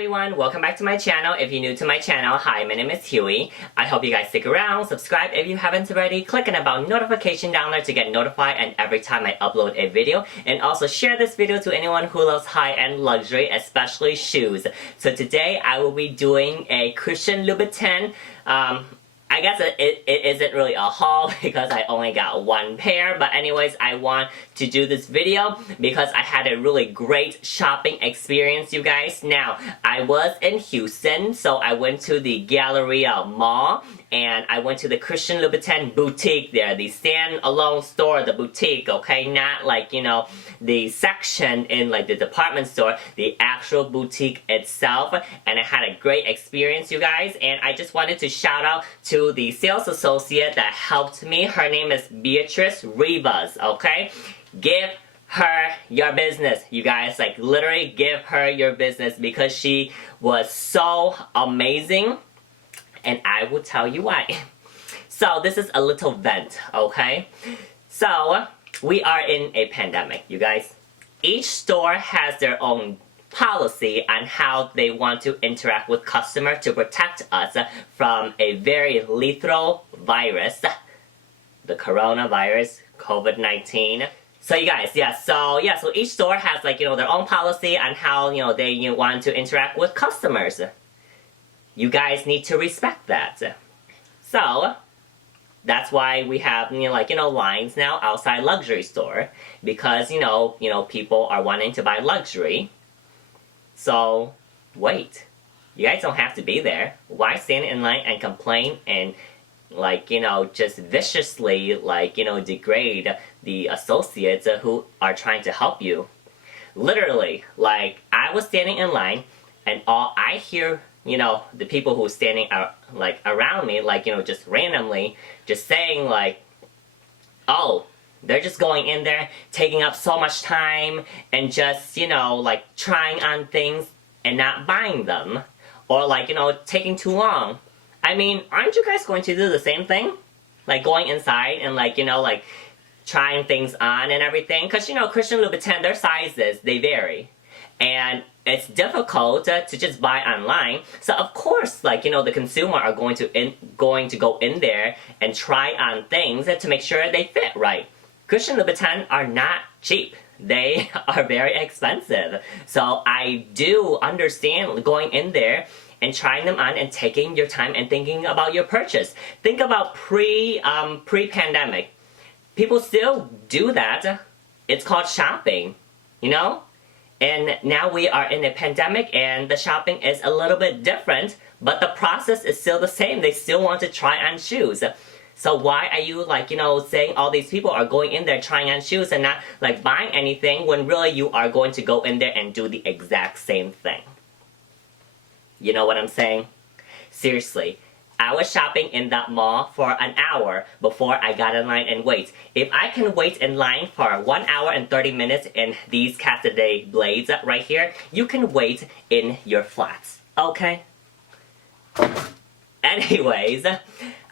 everyone, welcome back to my channel. If you're new to my channel, hi, my name is Huey. I hope you guys stick around, subscribe if you haven't already, click on the bell notification down there to get notified and every time I upload a video, and also share this video to anyone who loves high-end luxury, especially shoes. So today I will be doing a Christian Louboutin. I guess it isn't really a haul because I only got one pair, but anyways, I want to do this video because I had a really great shopping experience, you guys. Now, I was in Houston, so I went to the Galleria Mall, and I went to the Christian Louboutin boutique there, the stand-alone store, the boutique, okay? Not like, you know, the section in like the department store, the actual boutique itself, and I had a great experience, you guys, and I just wanted to shout out to the sales associate that helped me. Her name is Beatrice Rivas, okay? Give her your business, you guys. Like, literally give her your business because she was so amazing, and I will tell you why. So, this is a little vent, okay? So, we are in a pandemic, you guys. Each store has their own policy on how they want to interact with customers to protect us from a very lethal virus, the coronavirus, COVID-19. So you guys, so each store has like, you know, their own policy on how, you know, they want to interact with customers. You guys need to respect that. So that's why we have, lines now outside luxury store, because, you know, people are wanting to buy luxury. So, wait. You guys don't have to be there. Why stand in line and complain and, just viciously, degrade the associates who are trying to help you? Literally, I was standing in line, and all I hear, the people who are standing, around me, just randomly, just saying, oh, they're just going in there, taking up so much time, and just, trying on things and not buying them. Or, taking too long. I mean, aren't you guys going to do the same thing? Like, going inside and, trying things on and everything? Because, Christian Louboutin, their sizes, they vary. And it's difficult to just buy online. So, of course, the consumer are going to go in there and try on things to make sure they fit right. Christian Louboutin are not cheap. They are very expensive. So I do understand going in there and trying them on and taking your time and thinking about your purchase. Think about pre-pandemic. People still do that. It's called shopping, you know? And now we are in a pandemic and the shopping is a little bit different, but the process is still the same. They still want to try on shoes. So why are you, saying all these people are going in there trying on shoes and not, buying anything when really you are going to go in there and do the exact same thing? You know what I'm saying? Seriously, I was shopping in that mall for an hour before I got in line and wait. If I can wait in line for 1 hour and 30 minutes in these Cassidy blades right here, you can wait in your flats, okay? Anyways,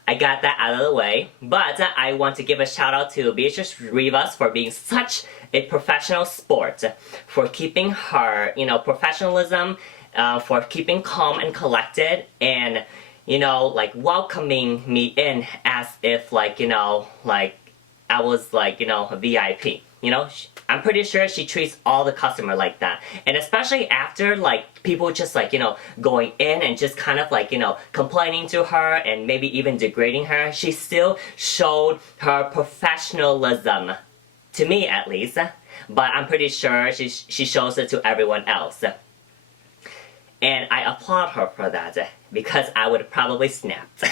I got that out of the way, but I want to give a shout out to Beatrice Rivas for being such a professional sport, for keeping her, professionalism, for keeping calm and collected, and, welcoming me in as if, I was, a VIP. I'm pretty sure she treats all the customer like that. And especially after, people just, going in and just kind of, complaining to her and maybe even degrading her, she still showed her professionalism. To me, at least. But I'm pretty sure she shows it to everyone else. And I applaud her for that, because I would have probably snapped.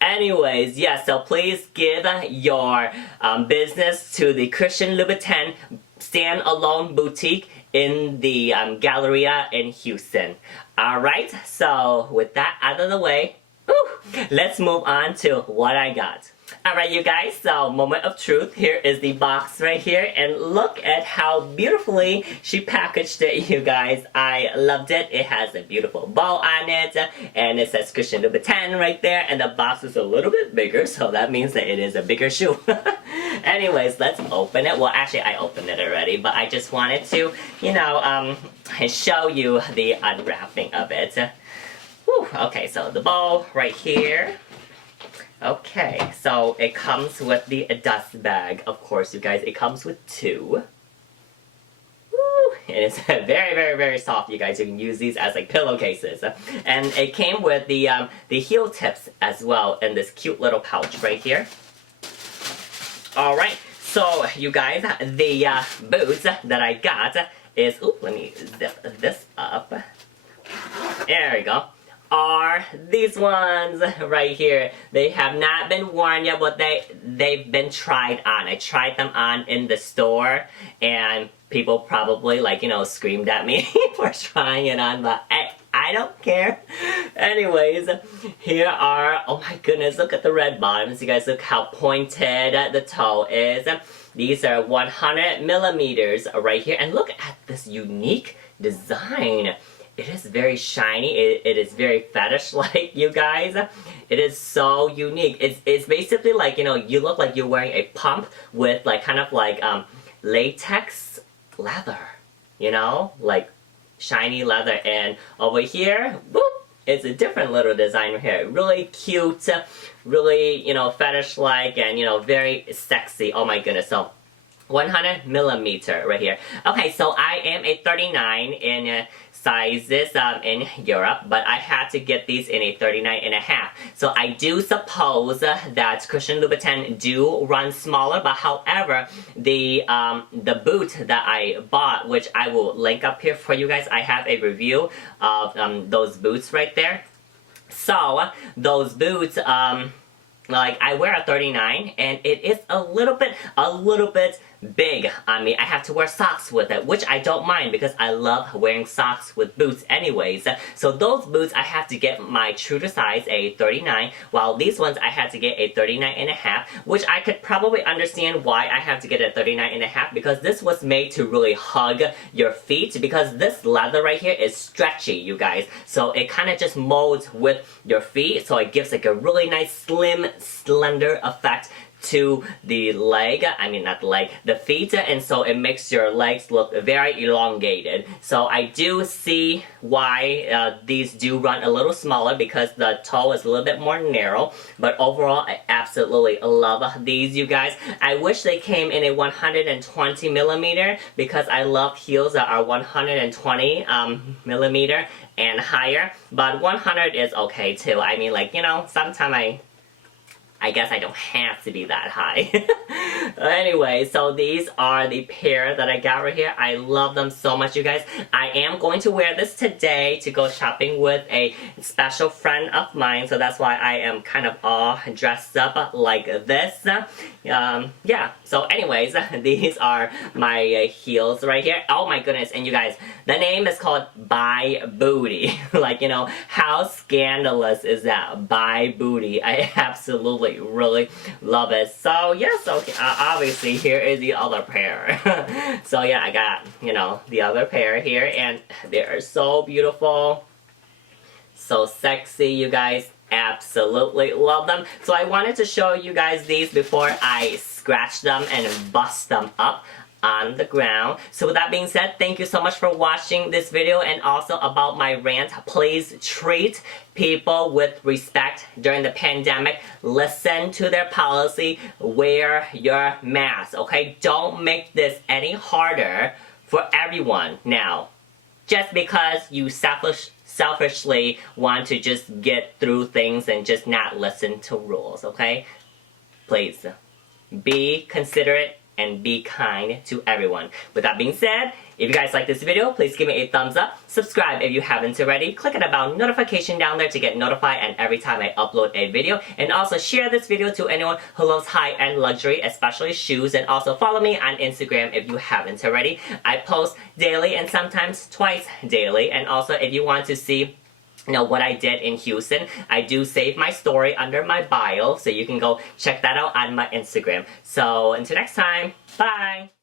Anyways, so please give your business to the Christian Louboutin stand-alone boutique in the Galleria in Houston. Alright, so with that out of the way, let's move on to what I got. Alright you guys, so moment of truth. Here is the box right here, and look at how beautifully she packaged it, you guys. I loved it. It has a beautiful bow on it, and it says Christian Louboutin right there, and the box is a little bit bigger, so that means that it is a bigger shoe. Anyways, let's open it. Well, actually I opened it already, but I just wanted to, you know, show you the unwrapping of it. Whew, okay, so the bow right here. Okay, so it comes with the dust bag, of course, you guys. It comes with 2. Woo! It is very soft, you guys. You can use these as like pillowcases. And it came with the heel tips as well in this cute little pouch right here. Alright, so you guys, the boots that I got is, ooh, let me zip this up. There we go. Are these ones right here. They have not been worn yet, but they've been tried on. I tried them on in the store, and people probably, like, you know, screamed at me for trying it on, but I don't care. Anyways, here are, oh my goodness, look at the red bottoms. You guys, look how pointed the toe is. These are 100 millimeters right here, and look at this unique design. It is very shiny. It is very fetish-like, you guys. It is so unique. It's basically like, you know, you look like you're wearing a pump with like kind of like latex leather, you know, like shiny leather. And over here, whoop, it's a different little design right here. Really cute, really, you know, fetish-like, and, you know, very sexy. Oh my goodness. So 100 millimeter right here. Okay, so I am a 39 in sizes in Europe, but I had to get these in a 39.5. So I do suppose that Christian Louboutin do run smaller, but however, the boot that I bought, which I will link up here for you guys, I have a review of those boots right there. So those boots, like, I wear a 39, and it is a little bit big on me. I have to wear socks with it, which I don't mind because I love wearing socks with boots anyways. So those boots, I have to get my true to size, a 39, while these ones I had to get a 39.5, which I could probably understand why I have to get a 39.5, because this was made to really hug your feet, because this leather right here is stretchy, you guys. So it kind of just molds with your feet, so it gives like a really nice slim, slender effect to the leg, I mean not the leg, the feet, and so it makes your legs look very elongated. So I do see why these do run a little smaller, because the toe is a little bit more narrow, but overall I absolutely love these, you guys. I wish they came in a 120 millimeter, because I love heels that are 120 millimeter and higher, but 100 is okay too. I mean, like, you know, sometimes I guess I don't have to be that high. Anyway, so these are the pair that I got right here. I love them so much, you guys. I am going to wear this today to go shopping with a special friend of mine, so that's why I am kind of all dressed up like this. Yeah, so anyways, these are my heels right here. Oh my goodness, and you guys, the name is called Bibooty. Like, you know, how scandalous is that? Bibooty. I absolutely really love it. So yes, okay, obviously here is the other pair. So yeah, I got, you know, the other pair here, and they are so beautiful, so sexy, you guys. Absolutely love them. So I wanted to show you guys these before I scratch them and bust them up on the ground. So with that being said, thank you so much for watching this video, and also about my rant. Please treat people with respect during the pandemic. Listen to their policy. Wear your mask, okay? Don't make this any harder for everyone now, just because you selfishly want to just get through things and just not listen to rules, okay? Please be considerate and be kind to everyone. With that being said, if you guys like this video, please give me a thumbs up. Subscribe if you haven't already. Click on the bell notification down there to get notified and every time I upload a video. And also share this video to anyone who loves high-end luxury, especially shoes. And also follow me on Instagram if you haven't already. I post daily and sometimes twice daily. And also if you want to see what I did in Houston. I do save my story under my bio, so you can go check that out on my Instagram. So until next time, bye!